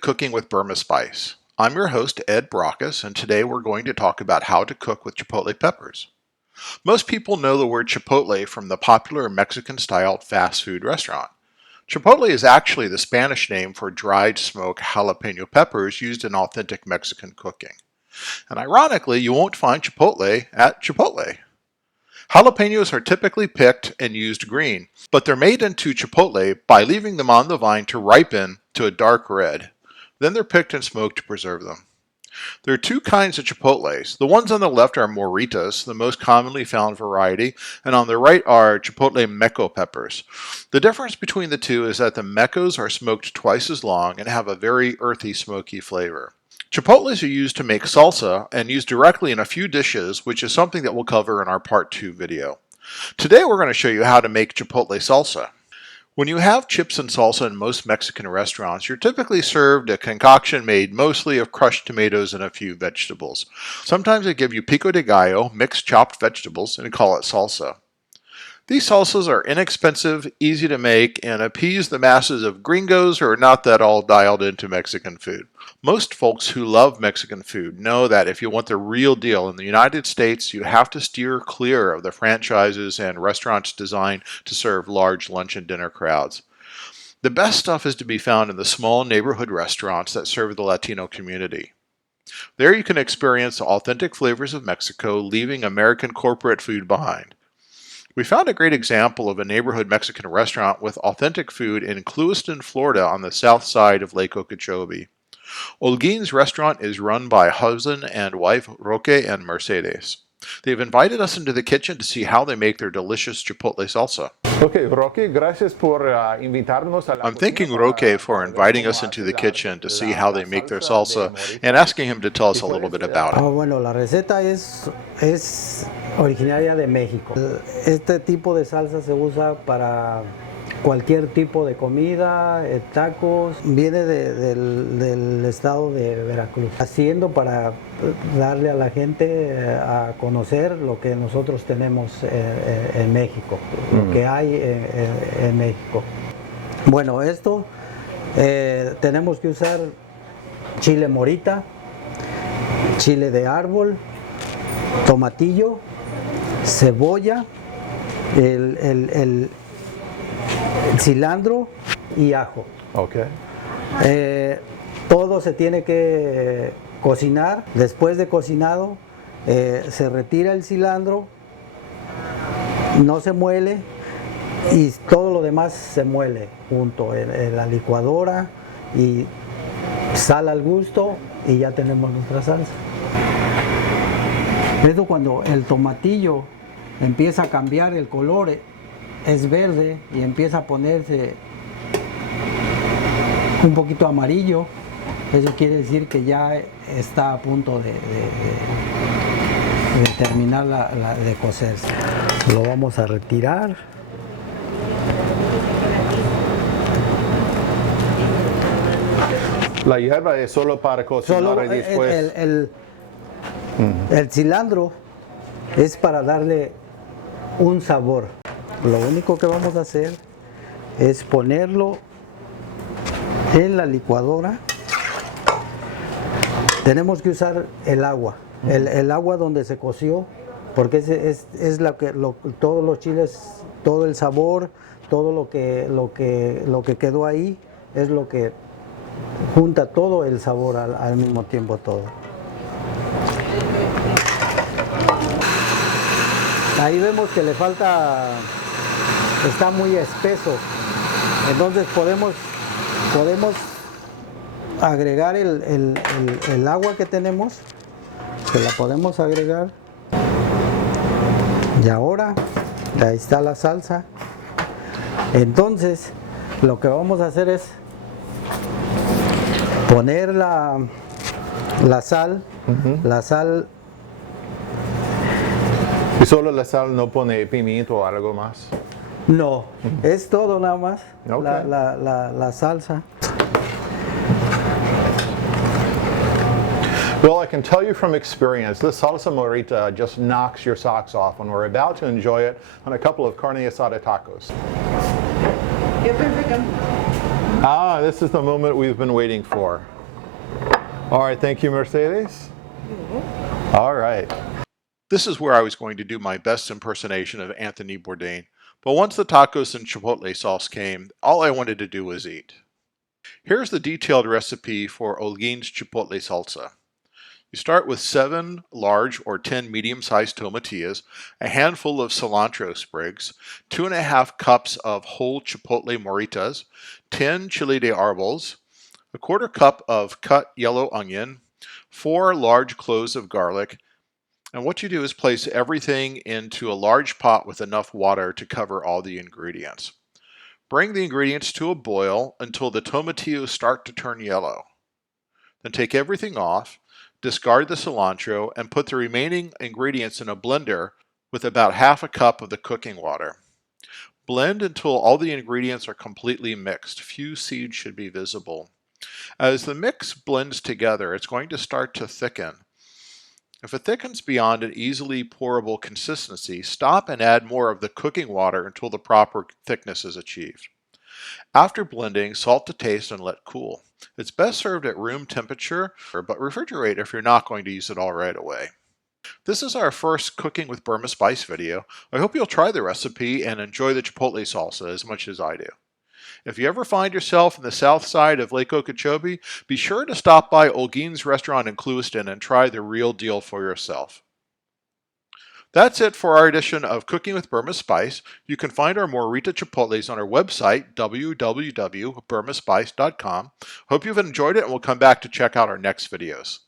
Cooking with Burma Spice. I'm your host, Ed Brockus, and today we're going to talk about how to cook with chipotle peppers. Most people know the word chipotle from the popular Mexican-style fast food restaurant. Chipotle is actually the Spanish name for dried smoked jalapeno peppers used in authentic Mexican cooking. And ironically, you won't find chipotle at Chipotle. Jalapenos are typically picked and used green, but they're made into chipotle by leaving them on the vine to ripen to a dark red. Then they're picked and smoked to preserve them. There are two kinds of chipotles. The ones on the left are morritas, the most commonly found variety, and on the right are chipotle meco peppers. The difference between the two is that the mecos are smoked twice as long and have a very earthy, smoky flavor. Chipotles are used to make salsa and used directly in a few dishes, which is something that we'll cover in our part 2 video. Today we're going to show you how to make chipotle salsa. When you have chips and salsa in most Mexican restaurants, you're typically served a concoction made mostly of crushed tomatoes and a few vegetables. Sometimes they give you pico de gallo, mixed chopped vegetables, and call it salsa. These salsas are inexpensive, easy to make, and appease the masses of gringos who are not that all dialed into Mexican food. Most folks who love Mexican food know that if you want the real deal in the United States, you have to steer clear of the franchises and restaurants designed to serve large lunch and dinner crowds. The best stuff is to be found in the small neighborhood restaurants that serve the Latino community. There you can experience the authentic flavors of Mexico, leaving American corporate food behind. We found a great example of a neighborhood Mexican restaurant with authentic food in Clewiston, Florida on the south side of Lake Okeechobee. Olguin's restaurant is run by husband and wife Roque and Mercedes. They've invited us into the kitchen to see how they make their delicious chipotle salsa. Okay, Roque, gracias por invitarnos a la I'm thanking Roque for inviting us into the kitchen to see how they make their salsa and asking him to tell us a little bit about it. Bueno, la receta es originaria de México. Este tipo de salsa se usa para cualquier tipo de comida, tacos. Viene del estado de Veracruz. Haciendo para darle a la gente a conocer lo que nosotros tenemos en México, lo que hay en México. Bueno, esto tenemos que usar chile morita, chile de árbol, tomatillo, cebolla, el cilantro y ajo. Okay. Todo se tiene que cocinar. Después de cocinado, se retira el cilantro, no se muele y todo lo demás se muele junto en la licuadora y sal al gusto y ya tenemos nuestra salsa. Esto cuando el tomatillo empieza a cambiar el color, es verde y empieza a ponerse un poquito amarillo, eso quiere decir que ya está a punto de terminar de cocerse. Lo vamos a retirar. La hierba es solo para cocinar y después... El cilantro es para darle un sabor. Lo único que vamos a hacer es ponerlo en la licuadora. Tenemos que usar el agua, el agua donde se coció, porque es todos los chiles, todo el sabor, todo lo que quedó ahí es lo que junta todo el sabor al mismo tiempo todo. Ahí vemos que le falta, está muy espeso, entonces podemos agregar el agua que tenemos, se la podemos agregar. Y ahora, ahí está la salsa. Entonces, lo que vamos a hacer es poner la sal, la sal. ¿Y solo la sal, no pone pimiento o algo más? No, es todo nada más, Okay. la salsa. Well, I can tell you from experience, this salsa morita just knocks your socks off when we're about to enjoy it on a couple of carne asada tacos. Qué perfecto. Ah, this is the moment we've been waiting for. All right, thank you, Mercedes. All right. This is where I was going to do my best impersonation of Anthony Bourdain, but once the tacos and chipotle sauce came, all I wanted to do was eat. Here's the detailed recipe for Holguin's chipotle salsa. You start with 7 large or 10 medium-sized tomatillas, a handful of cilantro sprigs, 2.5 cups of whole chipotle moritas, 10 chile de arbol, a quarter cup of cut yellow onion, 4 large cloves of garlic, and what you do is place everything into a large pot with enough water to cover all the ingredients. Bring the ingredients to a boil until the tomatillos start to turn yellow. Then take everything off, discard the cilantro, and put the remaining ingredients in a blender with about half a cup of the cooking water. Blend until all the ingredients are completely mixed. Few seeds should be visible. As the mix blends together, it's going to start to thicken. If it thickens beyond an easily pourable consistency, stop and add more of the cooking water until the proper thickness is achieved. After blending, salt to taste and let cool. It's best served at room temperature, but refrigerate if you're not going to use it all right away. This is our first Cooking with Burma Spice video. I hope you'll try the recipe and enjoy the chipotle salsa as much as I do. If you ever find yourself in the south side of Lake Okeechobee, be sure to stop by Holguin's restaurant in Clewiston and try the real deal for yourself. That's it for our edition of Cooking with Burma Spice. You can find our Morita Chipotles on our website, www.burmaspice.com. Hope you've enjoyed it and we'll come back to check out our next videos.